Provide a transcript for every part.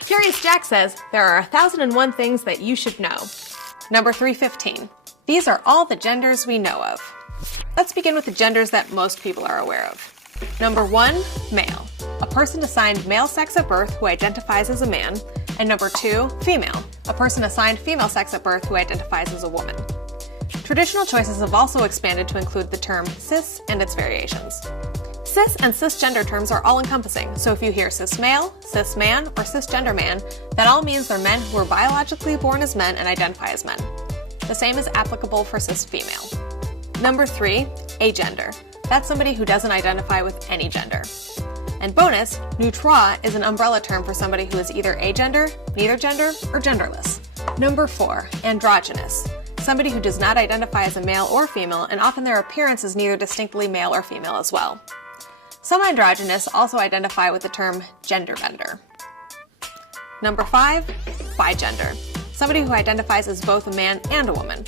Curious Jack says, there are 1,001 things that you should know. Number 315. These are all the genders we know of. Let's begin with the genders that most people are aware of. Number 1, male. A person assigned male sex at birth who identifies as a man. And number 2, female. A person assigned female sex at birth who identifies as a woman. Traditional choices have also expanded to include the term cis and its variations. Cis and cisgender terms are all-encompassing, so if you hear cis male, cis man, or cisgender man, that all means they're men who are biologically born as men and identify as men. The same is applicable for cis female. Number 3, agender. That's somebody who doesn't identify with any gender. And bonus, neutra is an umbrella term for somebody who is either agender, neither gender, or genderless. Number 4, androgynous. Somebody who does not identify as a male or female, and often their appearance is neither distinctly male or female as well. Some androgynous also identify with the term gender bender. Number 5, bigender. Somebody who identifies as both a man and a woman.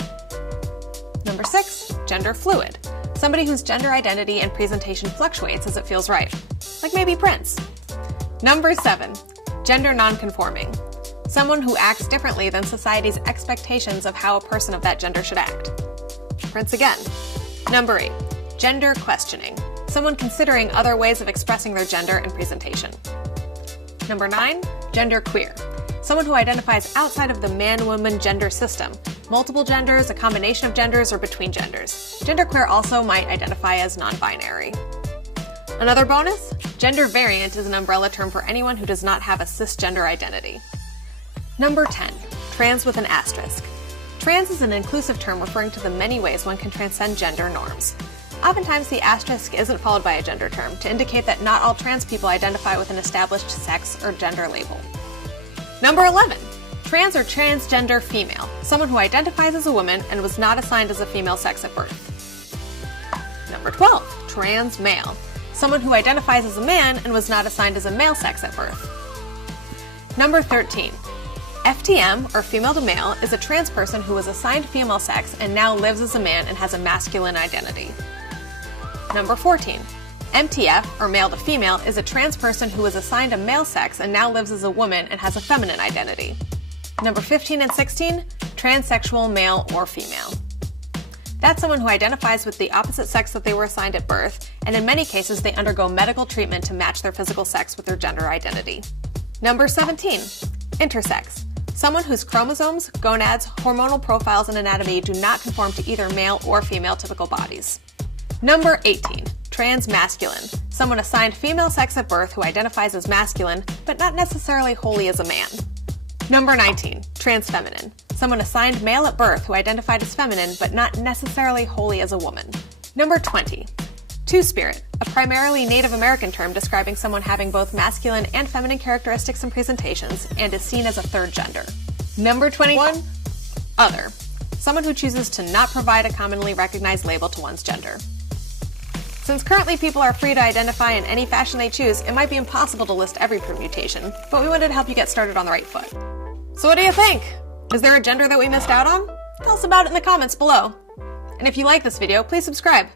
Number 6, gender fluid. Somebody whose gender identity and presentation fluctuates as it feels right. Like maybe Prince. Number 7, gender nonconforming. Someone who acts differently than society's expectations of how a person of that gender should act. Prince again. Number 8, gender questioning. Someone considering other ways of expressing their gender and presentation. Number 9, gender queer. Someone who identifies outside of the man-woman gender system. Multiple genders, a combination of genders, or between genders. Genderqueer also might identify as non-binary. Another bonus, gender variant is an umbrella term for anyone who does not have a cisgender identity. Number 10, trans with an asterisk. Trans is an inclusive term referring to the many ways one can transcend gender norms. Oftentimes, the asterisk isn't followed by a gender term to indicate that not all trans people identify with an established sex or gender label. Number 11, trans or transgender female. Someone who identifies as a woman and was not assigned as a female sex at birth. Number 12, trans male. Someone who identifies as a man and was not assigned as a male sex at birth. Number 13, FTM, or female to male, is a trans person who was assigned female sex and now lives as a man and has a masculine identity. Number 14, MTF, or male to female, is a trans person who was assigned a male sex and now lives as a woman and has a feminine identity. Number 15 and 16, transsexual male or female. That's someone who identifies with the opposite sex that they were assigned at birth, and in many cases they undergo medical treatment to match their physical sex with their gender identity. Number 17, intersex. Someone whose chromosomes, gonads, hormonal profiles, and anatomy do not conform to either male or female typical bodies. Number 18, transmasculine. Someone assigned female sex at birth who identifies as masculine, but not necessarily wholly as a man. Number 19, transfeminine. Someone assigned male at birth who identified as feminine, but not necessarily wholly as a woman. Number 20, two-spirit, a primarily Native American term describing someone having both masculine and feminine characteristics and presentations, and is seen as a third gender. Number 21, other. Someone who chooses to not provide a commonly recognized label to one's gender. Since currently people are free to identify in any fashion they choose, it might be impossible to list every permutation, but we wanted to help you get started on the right foot. So what do you think? Is there a gender that we missed out on? Tell us about it in the comments below. And if you like this video, please subscribe.